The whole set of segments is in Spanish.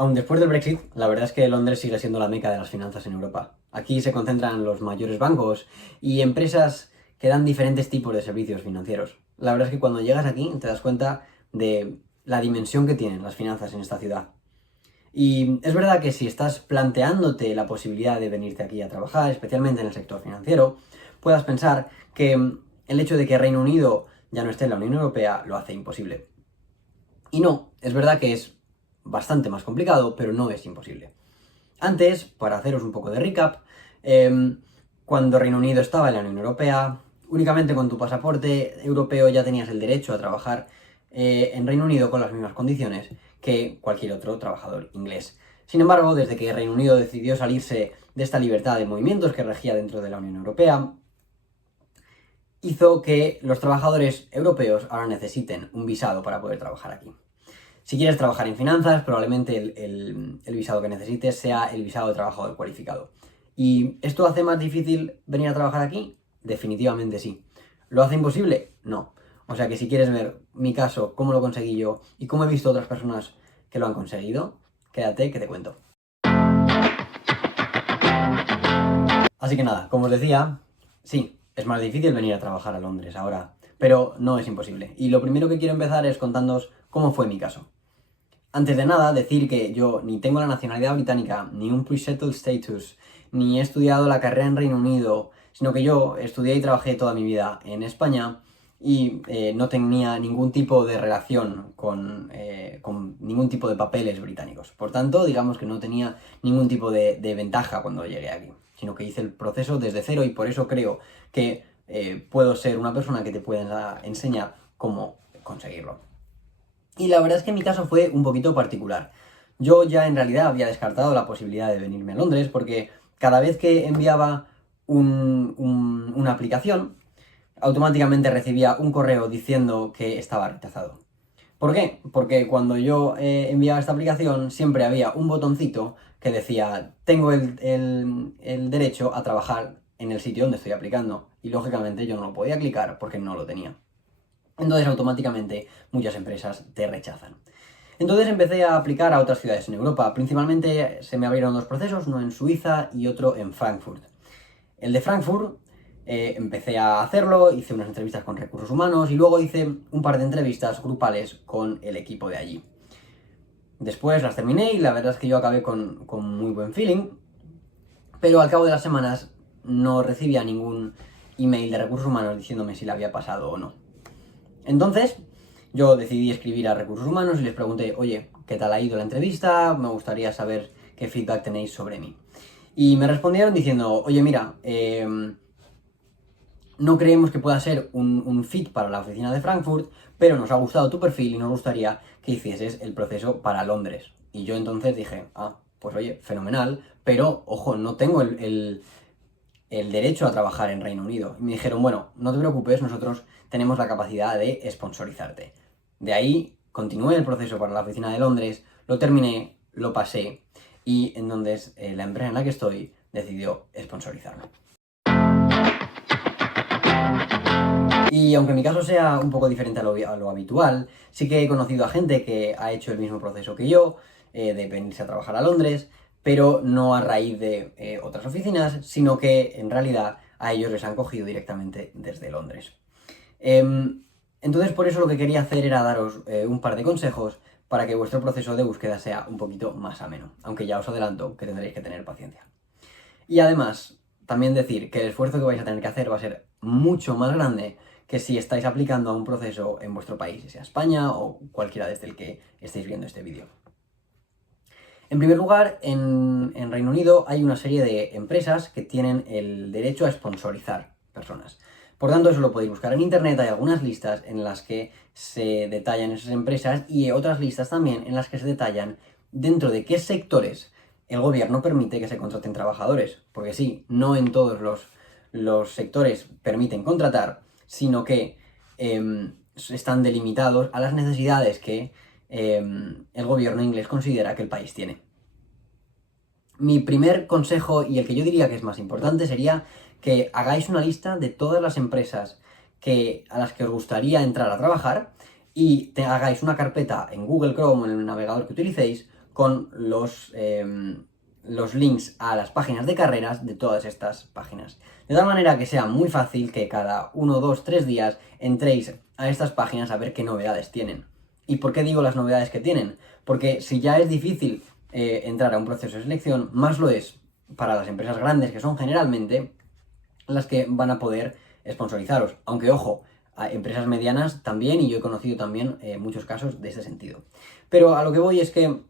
Aun después del Brexit, la verdad es que Londres sigue siendo la meca de las finanzas en Europa. Aquí se concentran los mayores bancos y empresas que dan diferentes tipos de servicios financieros. La verdad es que cuando llegas aquí te das cuenta de la dimensión que tienen las finanzas en esta ciudad. Y es verdad que si estás planteándote la posibilidad de venirte aquí a trabajar, especialmente en el sector financiero, puedas pensar que el hecho de que Reino Unido ya no esté en la Unión Europea lo hace imposible. Y no, es verdad que es bastante más complicado, pero no es imposible. Antes, para haceros un poco de recap, cuando Reino Unido estaba en la Unión Europea, únicamente con tu pasaporte europeo ya tenías el derecho a trabajar en Reino Unido con las mismas condiciones que cualquier otro trabajador inglés. Sin embargo, desde que Reino Unido decidió salirse de esta libertad de movimientos que regía dentro de la Unión Europea, hizo que los trabajadores europeos ahora necesiten un visado para poder trabajar aquí. Si quieres trabajar en finanzas, probablemente el visado que necesites sea el visado de trabajador cualificado. ¿Y esto hace más difícil venir a trabajar aquí? Definitivamente sí. ¿Lo hace imposible? No. O sea que si quieres ver mi caso, cómo lo conseguí yo y cómo he visto otras personas que lo han conseguido, quédate que te cuento. Así que nada, como os decía, sí, es más difícil venir a trabajar a Londres ahora, pero no es imposible. Y lo primero que quiero empezar es contándoos cómo fue mi caso. Antes de nada, decir que yo ni tengo la nacionalidad británica, ni un pre-settled status, ni he estudiado la carrera en Reino Unido, sino que yo estudié y trabajé toda mi vida en España y no tenía ningún tipo de relación con ningún tipo de papeles británicos. Por tanto, digamos que no tenía ningún tipo de ventaja cuando llegué aquí, sino que hice el proceso desde cero y por eso creo que puedo ser una persona que te pueda enseñar cómo conseguirlo. Y la verdad es que mi caso fue un poquito particular. Yo ya en realidad había descartado la posibilidad de venirme a Londres porque cada vez que enviaba una aplicación, automáticamente recibía un correo diciendo que estaba rechazado. ¿Por qué? Porque cuando yo enviaba esta aplicación siempre había un botoncito que decía tengo el derecho a trabajar en el sitio donde estoy aplicando y lógicamente yo no lo podía clicar porque no lo tenía. Entonces automáticamente muchas empresas te rechazan. Entonces empecé a aplicar a otras ciudades en Europa. Principalmente se me abrieron dos procesos, uno en Suiza y otro en Frankfurt. El de Frankfurt empecé a hacerlo, hice unas entrevistas con recursos humanos y luego hice un par de entrevistas grupales con el equipo de allí. Después las terminé y la verdad es que yo acabé con muy buen feeling, pero al cabo de las semanas no recibía ningún email de recursos humanos diciéndome si le había pasado o no. Entonces, yo decidí escribir a recursos humanos y les pregunté, oye, ¿qué tal ha ido la entrevista? Me gustaría saber qué feedback tenéis sobre mí. Y me respondieron diciendo, oye, mira, no creemos que pueda ser un fit para la oficina de Frankfurt, pero nos ha gustado tu perfil y nos gustaría que hicieses el proceso para Londres. Y yo entonces dije, pues oye, fenomenal, pero ojo, no tengo el derecho a trabajar en Reino Unido. Y me dijeron, bueno, no te preocupes, nosotros tenemos la capacidad de sponsorizarte. De ahí continué el proceso para la oficina de Londres, lo terminé, lo pasé y entonces la empresa en la que estoy decidió sponsorizarme. Y aunque mi caso sea un poco diferente a lo habitual, sí que he conocido a gente que ha hecho el mismo proceso que yo, de venirse a trabajar a Londres, pero no a raíz de otras oficinas, sino que en realidad a ellos les han cogido directamente desde Londres. Entonces por eso lo que quería hacer era daros un par de consejos para que vuestro proceso de búsqueda sea un poquito más ameno, aunque ya os adelanto que tendréis que tener paciencia. Y además, también decir que el esfuerzo que vais a tener que hacer va a ser mucho más grande que si estáis aplicando a un proceso en vuestro país, sea España o cualquiera desde el que estéis viendo este vídeo. En primer lugar, en Reino Unido hay una serie de empresas que tienen el derecho a sponsorizar personas. Por tanto, eso lo podéis buscar en internet, hay algunas listas en las que se detallan esas empresas y otras listas también en las que se detallan dentro de qué sectores el gobierno permite que se contraten trabajadores. Porque sí, no en todos los sectores permiten contratar, sino que están delimitados a las necesidades que el gobierno inglés considera que el país tiene. Mi primer consejo, y el que yo diría que es más importante, sería que hagáis una lista de todas las empresas a las que os gustaría entrar a trabajar y hagáis una carpeta en Google Chrome o en el navegador que utilicéis con los links a las páginas de carreras de todas estas páginas. De tal manera que sea muy fácil que cada 1, 2, 3 días entréis a estas páginas a ver qué novedades tienen. ¿Y por qué digo las novedades que tienen? Porque si ya es difícil entrar a un proceso de selección, más lo es para las empresas grandes, que son generalmente las que van a poder sponsorizaros. Aunque, ojo, a empresas medianas también, y yo he conocido también muchos casos de este sentido. Pero a lo que voy es que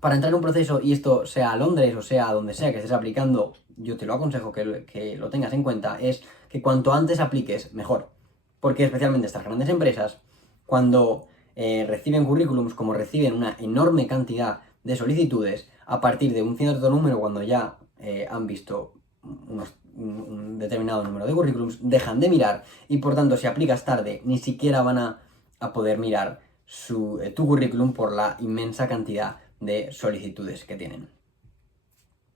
para entrar en un proceso, y esto sea a Londres o sea a donde sea que estés aplicando, yo te lo aconsejo que lo tengas en cuenta, es que cuanto antes apliques, mejor. Porque especialmente estas grandes empresas, cuando reciben currículums, como reciben una enorme cantidad de solicitudes, a partir de un cierto número, cuando ya han visto un determinado número de currículums, dejan de mirar y por tanto si aplicas tarde ni siquiera van a poder mirar tu currículum por la inmensa cantidad de solicitudes que tienen.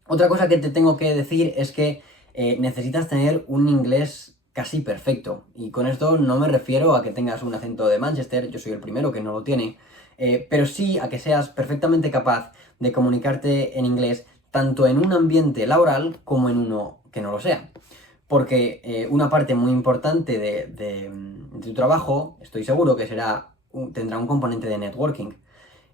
Otra cosa que te tengo que decir es que necesitas tener un inglés casi perfecto, y con esto no me refiero a que tengas un acento de Manchester, yo soy el primero que no lo tiene, pero sí a que seas perfectamente capaz de comunicarte en inglés tanto en un ambiente laboral como en uno que no lo sea. Porque una parte muy importante de tu trabajo, estoy seguro que tendrá un componente de networking.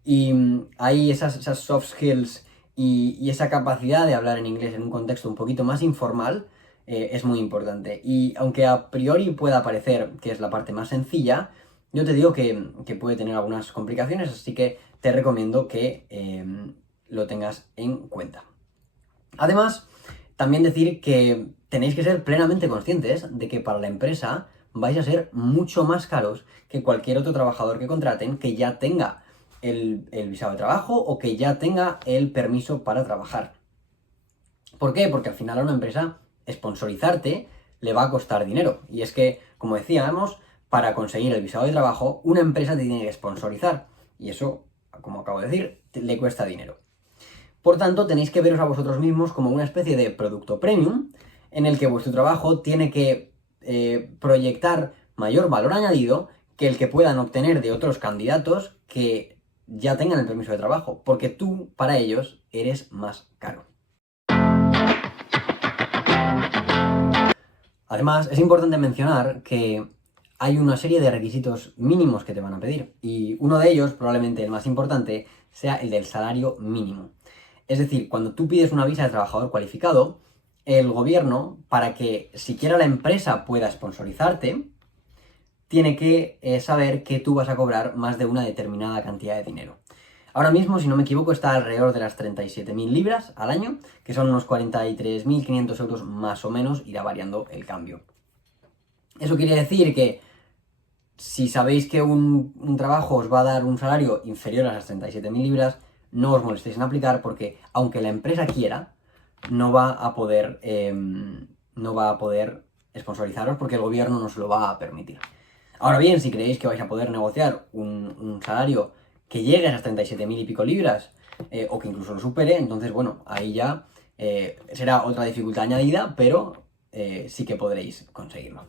Y ahí esas soft skills y esa capacidad de hablar en inglés en un contexto un poquito más informal es muy importante. Y aunque a priori pueda parecer que es la parte más sencilla, yo te digo que puede tener algunas complicaciones, así que te recomiendo que lo tengas en cuenta. Además, también decir que tenéis que ser plenamente conscientes de que para la empresa vais a ser mucho más caros que cualquier otro trabajador que contraten que ya tenga el visado de trabajo o que ya tenga el permiso para trabajar. ¿Por qué? Porque al final a una empresa sponsorizarte le va a costar dinero. Y es que, como decíamos, para conseguir el visado de trabajo, una empresa te tiene que sponsorizar. Y eso, como acabo de decir, le cuesta dinero. Por tanto, tenéis que veros a vosotros mismos como una especie de producto premium en el que vuestro trabajo tiene que proyectar mayor valor añadido que el que puedan obtener de otros candidatos que ya tengan el permiso de trabajo, porque tú, para ellos, eres más caro. Además, es importante mencionar que hay una serie de requisitos mínimos que te van a pedir, y uno de ellos, probablemente el más importante, sea el del salario mínimo. Es decir, cuando tú pides una visa de trabajador cualificado, el gobierno, para que siquiera la empresa pueda sponsorizarte, tiene que saber que tú vas a cobrar más de una determinada cantidad de dinero. Ahora mismo, si no me equivoco, está alrededor de las 37.000 libras al año, que son unos 43.500 euros más o menos, irá variando el cambio. Eso quiere decir que si sabéis que un trabajo os va a dar un salario inferior a las 37.000 libras, no os molestéis en aplicar porque, aunque la empresa quiera, no va a poder sponsorizaros porque el gobierno no se lo va a permitir. Ahora bien, si creéis que vais a poder negociar un salario que llegue a esas 37.000 y pico libras, o que incluso lo supere, entonces, bueno, ahí ya será otra dificultad añadida, pero sí que podréis conseguirlo.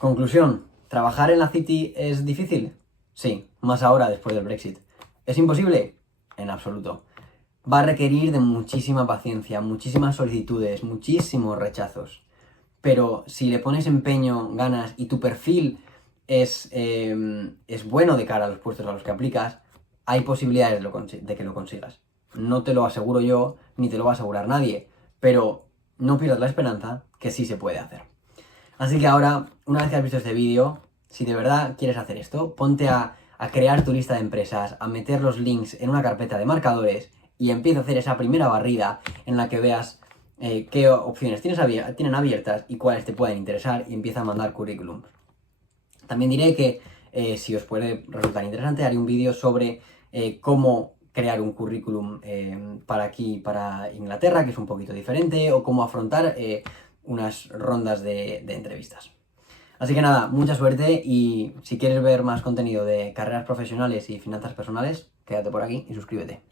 Conclusión, ¿trabajar en la City es difícil? Sí, más ahora después del Brexit. ¿Es imposible? En absoluto. Va a requerir de muchísima paciencia, muchísimas solicitudes, muchísimos rechazos. Pero si le pones empeño, ganas y tu perfil es bueno de cara a los puestos a los que aplicas, hay posibilidades de que lo consigas. No te lo aseguro yo, ni te lo va a asegurar nadie, pero no pierdas la esperanza que sí se puede hacer. Así que ahora, una vez que has visto este vídeo, si de verdad quieres hacer esto, ponte a crear tu lista de empresas, a meter los links en una carpeta de marcadores y empieza a hacer esa primera barrida en la que veas qué opciones tienen abiertas y cuáles te pueden interesar y empieza a mandar currículum. También diré que si os puede resultar interesante, haré un vídeo sobre cómo crear un currículum para Inglaterra, que es un poquito diferente, o cómo afrontar unas rondas de entrevistas. Así que nada, mucha suerte, y si quieres ver más contenido de carreras profesionales y finanzas personales, quédate por aquí y suscríbete.